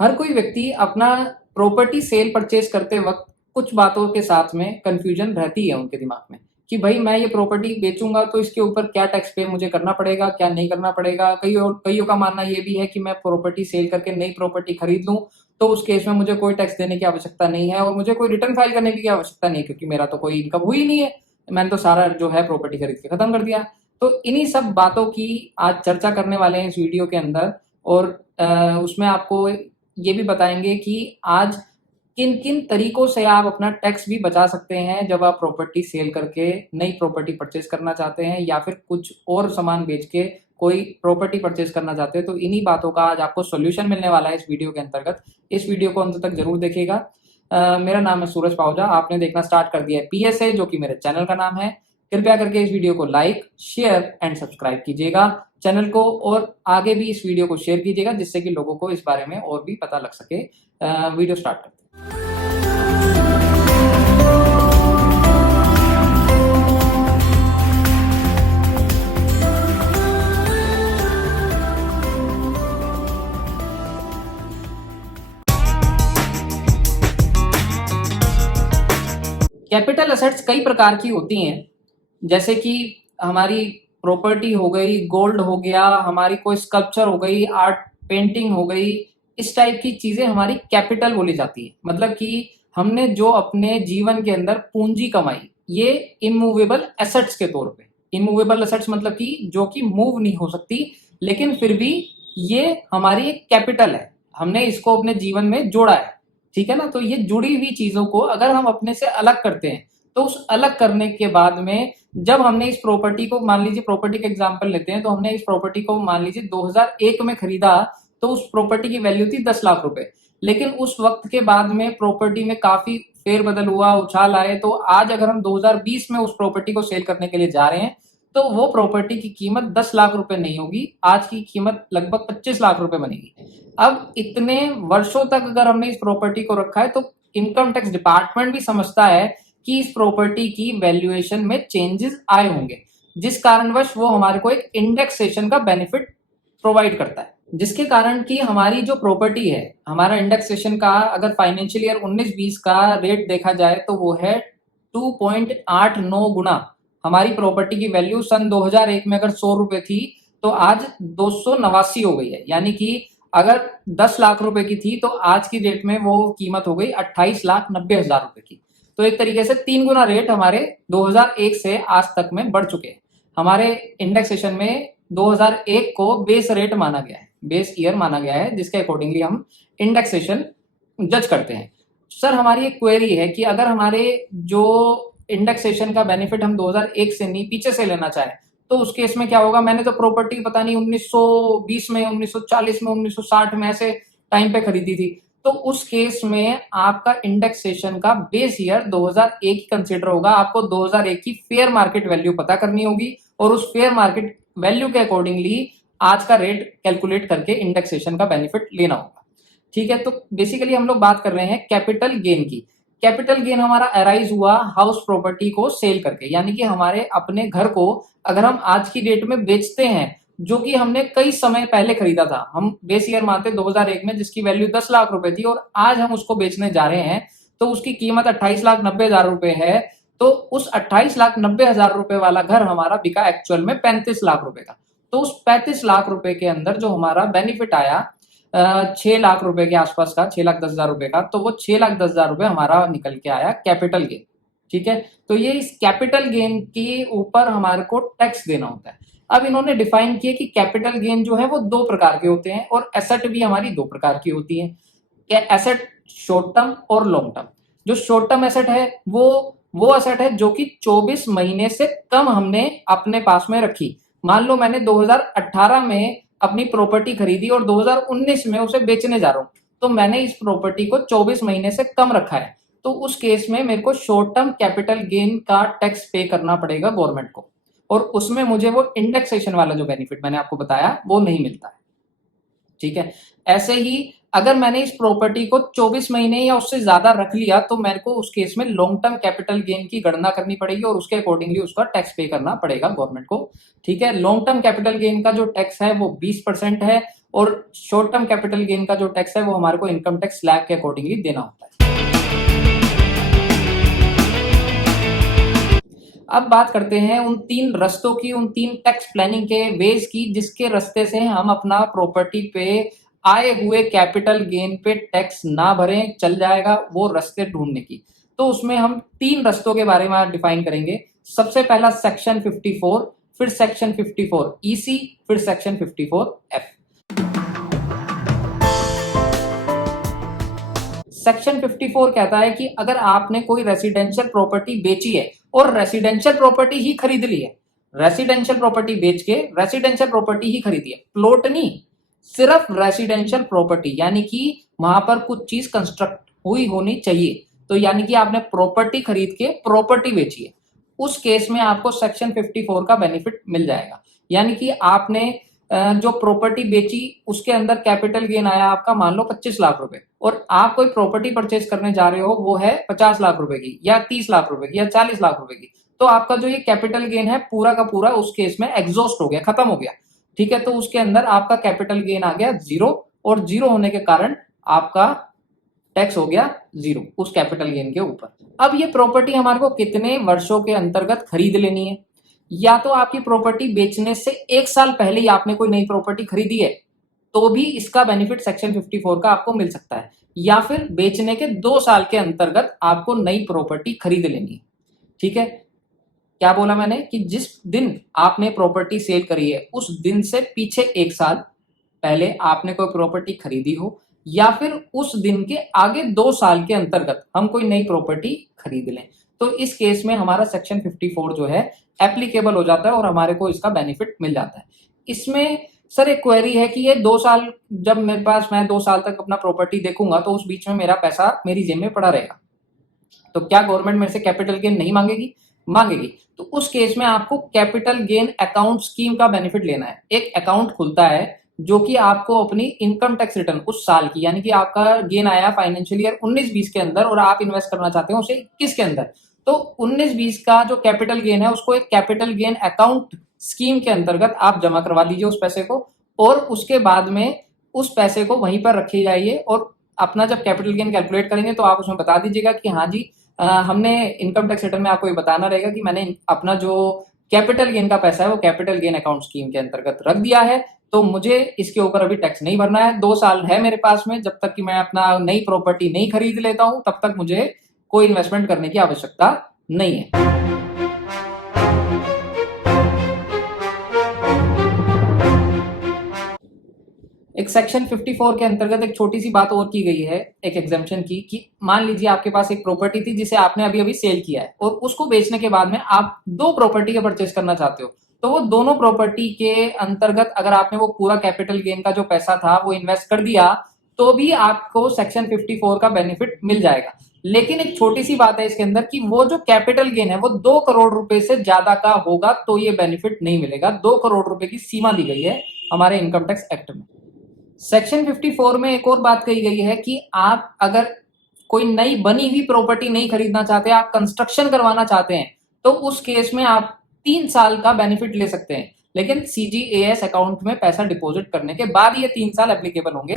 हर कोई व्यक्ति अपना प्रॉपर्टी सेल परचेज करते वक्त कुछ बातों के साथ में कंफ्यूजन रहती है उनके दिमाग में कि भाई मैं ये प्रॉपर्टी बेचूंगा तो इसके ऊपर क्या टैक्स पे मुझे करना पड़ेगा, क्या नहीं करना पड़ेगा। कईयों का मानना ये भी है कि मैं प्रॉपर्टी सेल करके नई प्रॉपर्टी खरीद लूं तो उस केस में मुझे कोई टैक्स देने की आवश्यकता नहीं है और मुझे कोई रिटर्न फाइल करने की आवश्यकता नहीं है, क्योंकि मेरा तो कोई इनकम हुई नहीं है, मैंने तो सारा जो है प्रॉपर्टी खरीद के खत्म कर दिया। तो इन्हीं सब बातों की आज चर्चा करने वाले हैं इस वीडियो के अंदर। और उसमें आपको ये भी बताएंगे कि आज किन किन तरीकों से आप अपना टैक्स भी बचा सकते हैं जब आप प्रॉपर्टी सेल करके नई प्रॉपर्टी परचेज करना चाहते हैं या फिर कुछ और सामान बेच के कोई प्रॉपर्टी परचेज करना चाहते हैं। तो इन्हीं बातों का आज आपको सॉल्यूशन मिलने वाला है इस वीडियो के अंतर्गत। इस वीडियो को अंत तक जरूर देखिएगा। मेरा नाम है सूरज पाहुजा, आपने देखना स्टार्ट कर दिया है पीएसए, जो कि मेरे चैनल का नाम है। कृपया करके इस वीडियो को लाइक, शेयर एंड सब्सक्राइब कीजिएगा चैनल को, और आगे भी इस वीडियो को शेयर कीजिएगा जिससे कि लोगों को इस बारे में और भी पता लग सके। वीडियो स्टार्ट करते हैं। कैपिटल असेट्स कई प्रकार की होती हैं, जैसे कि हमारी प्रॉपर्टी हो गई, गोल्ड हो गया, हमारी कोई स्कल्पचर हो गई, आर्ट पेंटिंग हो गई। इस टाइप की चीजें हमारी कैपिटल बोली जाती है। मतलब कि हमने जो अपने जीवन के अंदर पूंजी कमाई, ये इमूवेबल एसेट्स के तौर पे। इमूवेबल एसेट्स मतलब कि जो कि मूव नहीं हो सकती, लेकिन फिर भी ये हमारी एक कैपिटल है, हमने इसको अपने जीवन में जोड़ा है। ठीक है ना। तो ये जुड़ी हुई चीजों को अगर हम अपने से अलग करते हैं तो उस अलग करने के बाद में जब हमने इस प्रॉपर्टी को, मान लीजिए प्रॉपर्टी का एग्जांपल लेते हैं, तो हमने इस प्रॉपर्टी को मान लीजिए 2001 में खरीदा, तो उस प्रॉपर्टी की वैल्यू थी 10 लाख रुपए। लेकिन उस वक्त के बाद में प्रॉपर्टी में काफी फेरबदल हुआ, उछाल आए, तो आज अगर हम 2020 में उस प्रॉपर्टी को सेल करने के लिए जा रहे हैं तो वो प्रॉपर्टी की कीमत 10 लाख रुपए नहीं होगी, आज की कीमत लगभग 25 लाख रुपए बनेगी। अब इतने वर्षों तक अगर हमने इस प्रॉपर्टी को रखा है तो इनकम टैक्स डिपार्टमेंट भी समझता है कि इस प्रॉपर्टी की वैल्यूएशन में चेंजेस आए होंगे, जिस कारणवश वो हमारे को एक इंडेक्सेशन का बेनिफिट प्रोवाइड करता है, जिसके कारण कि हमारी जो प्रॉपर्टी है, हमारा इंडेक्सेशन का अगर फाइनेंशियल ईयर 19-20 का रेट देखा जाए तो वो है 2.89 गुना। हमारी प्रॉपर्टी की वैल्यू सन 2001 में अगर 100 रुपए थी तो आज 289 हो गई है। यानी कि अगर 10 लाख रुपए की थी तो आज की डेट में वो कीमत हो गई 28,90,000 रुपए की। तो एक तरीके से 3 गुना रेट हमारे 2001 से आज तक में बढ़ चुके हैं। हमारे इंडेक्सेशन में 2001 को बेस रेट माना गया है, बेस ईयर माना गया है, जिसके अकॉर्डिंगली हम इंडेक्सेशन जज करते हैं। सर, हमारी एक क्वेरी है कि अगर हमारे जो इंडेक्सेशन का बेनिफिट हम 2001 से नहीं पीछे से लेना चाहें तो उस केस में क्या होगा। मैंने तो प्रॉपर्टी पता नहीं 1920 में, 1940 में, 1960 में ऐसे टाइम पे खरीदी थी, तो उस केस में आपका इंडेक्सेशन का बेस ईयर 2001 कंसिडर होगा। आपको 2001 की फेयर मार्केट वैल्यू पता करनी होगी और उस फेयर मार्केट वैल्यू के अकॉर्डिंगली आज का रेट कैलकुलेट करके इंडेक्सेशन का बेनिफिट लेना होगा। ठीक है। तो बेसिकली हम लोग बात कर रहे हैं कैपिटल गेन की। कैपिटल गेन हमारा अराइज हुआ हाउस प्रॉपर्टी को सेल करके, यानी कि हमारे अपने घर को अगर हम आज की डेट में बेचते हैं, जो कि हमने कई समय पहले खरीदा था, हम बेस ईयर मानते 2001 में, जिसकी वैल्यू 10 लाख रुपए थी, और आज हम उसको बेचने जा रहे हैं तो उसकी कीमत 28,90,000 रुपए है। तो उस 28,90,000 रुपए वाला घर हमारा बिका एक्चुअल में 35 लाख रुपए का। तो उस 35 लाख रुपए के अंदर जो हमारा बेनिफिट आया 6 लाख रुपए के आसपास का, 6,10,000 रुपए का, तो वो 6,10,000 रुपए हमारा निकल के आया कैपिटल गेन। ठीक है। तो ये इस कैपिटल गेन के ऊपर हमारे को टैक्स देना होता है। अब इन्होंने डिफाइन किया कि कैपिटल गेन जो है वो 2 प्रकार के होते हैं और एसेट भी हमारी 2 प्रकार की होती है। क्या एसेट? शॉर्ट टर्म और लॉन्ग टर्म। जो शॉर्ट टर्म एसेट है वो एसेट है जो कि 24 महीने से कम हमने अपने पास में रखी। मान लो मैंने 2018 में अपनी प्रॉपर्टी खरीदी और 2019 में उसे बेचने जा रहा हूं, तो मैंने इस प्रॉपर्टी को 24 महीने से कम रखा है, तो उस केस में मेरे को शॉर्ट टर्म कैपिटल गेन का टैक्स पे करना पड़ेगा गवर्नमेंट को, और उसमें मुझे वो इंडेक्सेशन वाला जो बेनिफिट मैंने आपको बताया वो नहीं मिलता है। ठीक है। ऐसे ही अगर मैंने इस प्रॉपर्टी को 24 महीने या उससे ज्यादा रख लिया तो मेरे को उस केस में लॉन्ग टर्म कैपिटल गेन की गणना करनी पड़ेगी और उसके अकॉर्डिंगली उसका टैक्स पे करना पड़ेगा गवर्नमेंट को। ठीक है, लॉन्ग टर्म कैपिटल गेन का जो टैक्स है वो 20% है और शॉर्ट टर्म कैपिटल गेन का जो टैक्स है वो हमारे को इनकम टैक्स स्लैब के अकॉर्डिंगली देना होता है। अब बात करते हैं उन 3 रस्तों की, उन 3 टैक्स प्लानिंग के वेज की जिसके रास्ते से हम अपना प्रॉपर्टी पे आए हुए कैपिटल गेन पे टैक्स ना भरें, चल जाएगा वो रास्ते ढूंढने की। तो उसमें हम 3 रास्तों के बारे में डिफाइन करेंगे। सबसे पहला सेक्शन 54, फिर सेक्शन 54 ईसी, फिर सेक्शन 54 एफ। सेक्शन 54 कहता है कि अगर आपने कोई रेसिडेंशियल प्रॉपर्टी बेची है और रेसिडेंशियल प्रॉपर्टी ही खरीद ली है, रेसिडेंशियल प्रॉपर्टी बेच के रेसिडेंशियल प्रॉपर्टी ही खरीदी है, प्लॉट नहीं, सिर्फ रेसिडेंशियल प्रॉपर्टी, यानी कि वहां पर कुछ चीज कंस्ट्रक्ट हुई होनी चाहिए। तो यानी कि आपने प्रॉपर्टी खरीद के प्रॉपर्टी बेची है, उस केस में आपको सेक्शन 54 का बेनिफिट मिल जाएगा। यानी कि आपने जो प्रॉपर्टी बेची उसके अंदर कैपिटल गेन आया आपका मान लो 25 लाख रुपए, और आप कोई प्रॉपर्टी परचेज करने जा रहे हो वो है 50 लाख रुपए की या 30 लाख रुपए की या 40 लाख रुपए की, तो आपका जो ये कैपिटल गेन है पूरा का पूरा उस केस में एग्जॉस्ट हो गया, खत्म हो गया। ठीक है, तो उसके अंदर आपका कैपिटल गेन आ गया 0, और 0 होने के कारण आपका टैक्स हो गया 0 उस कैपिटल गेन के ऊपर। अब ये प्रॉपर्टी हमारे को कितने वर्षों के अंतर्गत खरीद लेनी है? या तो आपकी प्रॉपर्टी बेचने से 1 साल पहले ही आपने कोई नई प्रॉपर्टी खरीदी है तो भी इसका बेनिफिट सेक्शन 54 का आपको मिल सकता है, या फिर बेचने के 2 साल के अंतर्गत आपको नई प्रॉपर्टी खरीद लेनी है। ठीक है, क्या बोला मैंने कि जिस दिन आपने प्रॉपर्टी सेल करी है उस दिन से पीछे 1 साल पहले आपने कोई प्रॉपर्टी खरीदी हो, या फिर उस दिन के आगे 2 साल के अंतर्गत हम कोई नई प्रॉपर्टी खरीद लें, तो इस केस में हमारा सेक्शन 54 जो है एप्लीकेबल हो जाता है और हमारे को इसका बेनिफिट मिल जाता है। इसमें सर एक क्वेरी है कि ये 2 साल, जब मेरे पास मैं 2 साल तक अपना प्रॉपर्टी देखूंगा तो उस बीच में मेरा पैसा मेरी जेब में पड़ा रहेगा, तो क्या गवर्नमेंट मेरे से कैपिटल गेन नहीं मांगेगी? मांगेगी। तो उस केस में आपको कैपिटल गेन अकाउंट स्कीम का बेनिफिट लेना है। एक अकाउंट खुलता है जो कि आपको अपनी इनकम टैक्स रिटर्न उस साल की, यानी कि आपका गेन आया फाइनेंशियल ईयर 19-20 के अंदर और आप इन्वेस्ट करना चाहते हो उसे 21 के अंदर, तो 19-20 का जो कैपिटल गेन है उसको एक कैपिटल गेन अकाउंट स्कीम के अंतर्गत आप जमा करवा दीजिए उस पैसे को, और उसके बाद में उस पैसे को वहीं पर रखी जाइए, और अपना जब कैपिटल गेन कैलकुलेट करेंगे तो आप उसमें बता दीजिएगा कि हाँ जी हमने इनकम टैक्स रिटर्न में आपको ये बताना रहेगा कि मैंने अपना जो कैपिटल गेन का पैसा है वो कैपिटल गेन अकाउंट स्कीम के अंतर्गत रख दिया है, तो मुझे इसके ऊपर अभी टैक्स नहीं भरना है। 2 साल है मेरे पास में, जब तक कि मैं अपना नई प्रॉपर्टी नहीं खरीद लेता हूं तब तक मुझे कोई इन्वेस्टमेंट करने की आवश्यकता नहीं है। एक सेक्शन 54 के अंतर्गत एक छोटी सी बात और की गई है, एक एग्जाम्पशन की, कि मान लीजिए आपके पास एक प्रॉपर्टी थी जिसे आपने अभी अभी सेल किया है और उसको बेचने के बाद में आप 2 प्रॉपर्टी का परचेज करना चाहते हो, तो वो दोनों प्रॉपर्टी के अंतर्गत अगर आपने वो पूरा कैपिटल गेन का जो पैसा था वो इन्वेस्ट कर दिया तो भी आपको सेक्शन 54 का बेनिफिट मिल जाएगा। लेकिन एक छोटी सी बात है इसके अंदर कि वो जो कैपिटल गेन है वो 2 करोड़ रुपए से ज्यादा का होगा तो ये बेनिफिट नहीं मिलेगा। 2 करोड़ रुपए की सीमा दी गई है हमारे इनकम टैक्स एक्ट में। सेक्शन 54 में एक और बात कही गई है कि आप अगर कोई नई बनी हुई प्रॉपर्टी नहीं खरीदना चाहते, आप कंस्ट्रक्शन करवाना चाहते हैं, तो उस केस में आप 3 साल का बेनिफिट ले सकते हैं, लेकिन सीजीएएस अकाउंट में पैसा डिपॉजिट करने के बाद ये 3 साल एप्लीकेबल होंगे।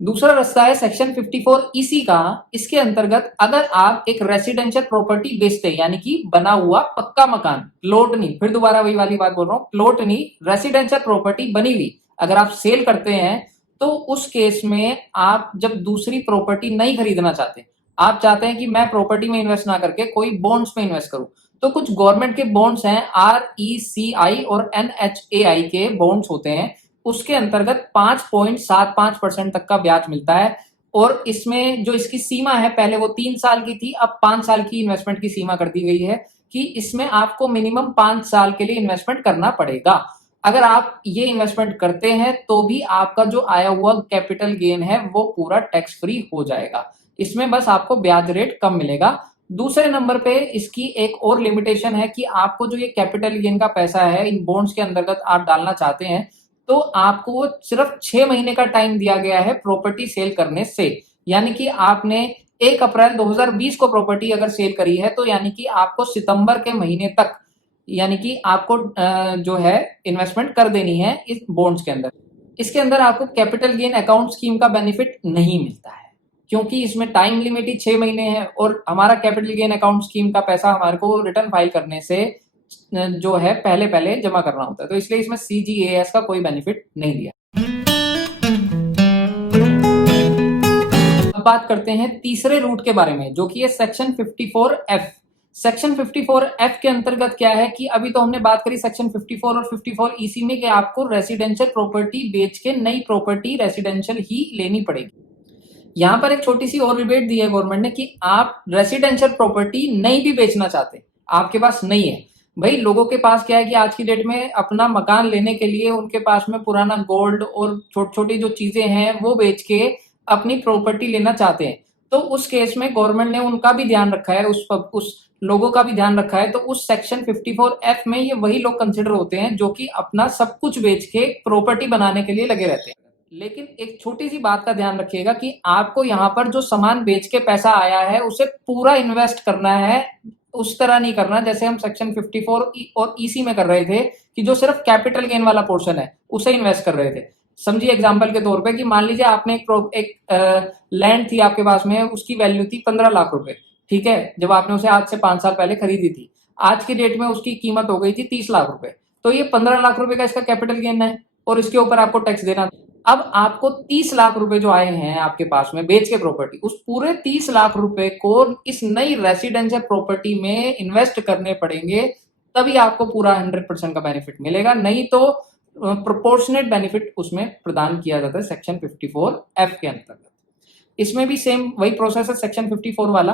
दूसरा रास्ता है सेक्शन 54 ईसी का। इसके अंतर्गत अगर आप एक रेसिडेंशियल प्रॉपर्टी बेचते हैं, यानी कि बना हुआ पक्का मकान, प्लॉट नहीं, फिर दोबारा वही वाली बात बोल रहा हूं, प्लॉट नहीं, रेसिडेंशियल प्रॉपर्टी बनी हुई अगर आप सेल करते हैं, तो उस केस में आप जब दूसरी प्रॉपर्टी नहीं खरीदना चाहते, आप चाहते हैं कि मैं प्रॉपर्टी में इन्वेस्ट ना करके कोई बॉन्ड्स में इन्वेस्ट करूं, तो कुछ गवर्नमेंट के बॉन्ड्स हैं, RECI और NHAI के बॉन्ड्स होते हैं, उसके अंतर्गत 5.75% तक का ब्याज मिलता है। और इसमें जो इसकी सीमा है, पहले वो 3 साल की थी, अब 5 साल की इन्वेस्टमेंट की सीमा कर दी गई है कि इसमें आपको मिनिमम 5 साल के लिए इन्वेस्टमेंट करना पड़ेगा। अगर आप ये इन्वेस्टमेंट करते हैं तो भी आपका जो आया हुआ कैपिटल गेन है वो पूरा टैक्स फ्री हो जाएगा। इसमें बस आपको ब्याज रेट कम मिलेगा। दूसरे नंबर पे इसकी एक और लिमिटेशन है कि आपको जो ये कैपिटल गेन का पैसा है इन बॉन्ड्स के अंतर्गत आप डालना चाहते हैं, तो आपको वो सिर्फ 6 महीने का टाइम दिया गया है प्रॉपर्टी सेल करने से। यानी कि आपने 1 अप्रैल 2020 को प्रॉपर्टी अगर सेल करी है, तो यानी कि आपको सितंबर के महीने तक यानी कि आपको जो है इन्वेस्टमेंट कर देनी है इस बॉन्ड्स के अंदर। इसके अंदर आपको कैपिटल गेन अकाउंट स्कीम का बेनिफिट नहीं मिलता है, क्योंकि इसमें टाइम लिमिट ही 6 महीने है और हमारा कैपिटल गेन अकाउंट स्कीम का पैसा हमारे को रिटर्न फाइल करने से जो है पहले पहले जमा करना होता है, तो इसलिए इसमें CGAS का कोई बेनिफिट नहीं दिया। अब बात करते हैं तीसरे रूट के बारे में, जो कि है सेक्शन 54F। सेक्शन 54F के अंतर्गत क्या है कि अभी तो हमने बात करी सेक्शन 54 और 54EC में कि आपको रेसिडेंशियल प्रॉपर्टी बेच के नई प्रॉपर्टी रेसिडेंशियल ही लेनी पड़ेगी। यहां पर एक छोटी सी और रिबेट दी है गवर्नमेंट ने कि आप रेसिडेंशियल प्रॉपर्टी नहीं भी बेचना चाहते, आपके पास नहीं है। भाई लोगों के पास क्या है कि आज की डेट में अपना मकान लेने के लिए उनके पास में पुराना गोल्ड और छोटी छोटी जो चीजें हैं वो बेच के अपनी प्रॉपर्टी लेना चाहते हैं, तो उस केस में गवर्नमेंट ने उनका भी ध्यान रखा है, उस लोगों का भी ध्यान रखा है। तो उस सेक्शन 54F में ये वही लोग कंसिडर होते हैं जो कि अपना सब कुछ बेच के प्रॉपर्टी बनाने के लिए लगे रहते हैं। लेकिन एक छोटी सी बात का ध्यान रखिएगा कि आपको यहाँ पर जो सामान बेच के पैसा आया है उसे पूरा इन्वेस्ट करना है, उस तरह नहीं करना जैसे हम सेक्शन 54 और EC में कर रहे थे कि जो सिर्फ कैपिटल गेन वाला पोर्शन है उसे इन्वेस्ट कर रहे थे। समझिए एग्जांपल के तौर पे कि मान लीजिए आपने एक लैंड थी आपके पास में, उसकी वैल्यू थी 15 लाख रुपए, ठीक है, जब आपने उसे आज से 5 साल पहले खरीदी थी। आज की डेट में उसकी कीमत हो गई थी 30 लाख रुपए, तो ये 15 लाख रुपए का इसका कैपिटल गेन है और इसके ऊपर आपको टैक्स देना। अब आपको 30 लाख रुपए जो आए हैं आपके पास में बेच के प्रॉपर्टी, उस पूरे 30 लाख रुपए को इस नई रेसिडेंशियल प्रॉपर्टी में इन्वेस्ट करने पड़ेंगे, तभी आपको पूरा 100% का बेनिफिट मिलेगा, नहीं तो प्रोपोर्शनेट बेनिफिट उसमें प्रदान किया जाता है सेक्शन 54F के अंतर्गत। इसमें भी सेम वही प्रोसेस है सेक्शन 54 वाला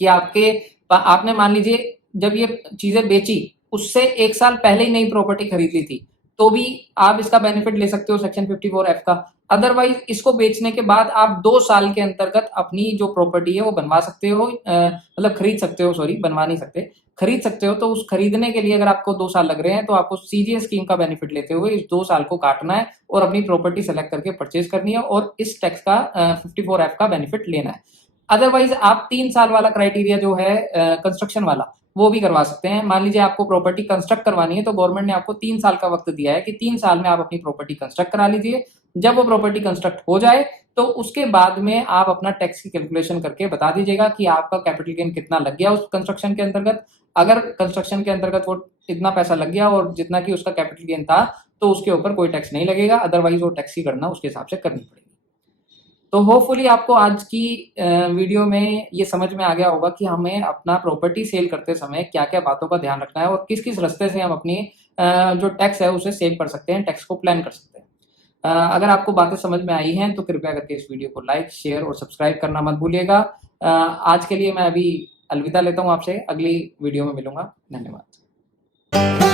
कि आपने मान लीजिए जब ये चीजें बेची उससे 1 साल पहले ही नई प्रॉपर्टी खरीद ली थी, तो भी आप इसका बेनिफिट ले सकते हो सेक्शन 54F का। अदरवाइज इसको बेचने के बाद आप 2 साल के अंतर्गत अपनी जो प्रॉपर्टी है वो बनवा सकते हो, मतलब खरीद सकते हो, सॉरी बनवा नहीं सकते, खरीद सकते हो। तो उस खरीदने के लिए अगर आपको 2 साल लग रहे हैं तो आपको CGS स्कीम का बेनिफिट लेते हुए इस 2 साल को काटना है और अपनी प्रॉपर्टी सेलेक्ट करके परचेज करनी है और इस टैक्स का 54F का बेनिफिट लेना है। अदरवाइज आप 3 साल वाला क्राइटेरिया जो है कंस्ट्रक्शन वाला वो भी करवा सकते हैं। मान लीजिए आपको प्रॉपर्टी कंस्ट्रक्ट करवानी है तो गवर्नमेंट ने आपको 3 साल का वक्त दिया है कि 3 साल में आप अपनी प्रॉपर्टी कंस्ट्रक्ट करा लीजिए। जब वो प्रॉपर्टी कंस्ट्रक्ट हो जाए तो उसके बाद में आप अपना टैक्स की कैलकुलेशन करके बता दीजिएगा कि आपका कैपिटल गेन कितना लग गया उस कंस्ट्रक्शन के अंतर्गत। अगर कंस्ट्रक्शन के अंतर्गत वो इतना पैसा लग गया और जितना कि उसका कैपिटल गेन था तो उसके ऊपर कोई टैक्स नहीं लगेगा, अदरवाइज वो टैक्स की गणना उसके हिसाब से करनी पड़ेगी। तो होपफुली आपको आज की वीडियो में ये समझ में आ गया होगा कि हमें अपना प्रॉपर्टी सेल करते समय क्या क्या बातों का ध्यान रखना है और किस किस रास्ते से हम अपनी जो टैक्स है उसे सेव कर सकते हैं, टैक्स को प्लान कर सकते हैं। अगर आपको बातें समझ में आई हैं तो कृपया करके इस वीडियो को लाइक, शेयर और सब्सक्राइब करना मत भूलिएगा। आज के लिए मैं अभी अलविदा लेता हूँ आपसे, अगली वीडियो में मिलूंगा। धन्यवाद।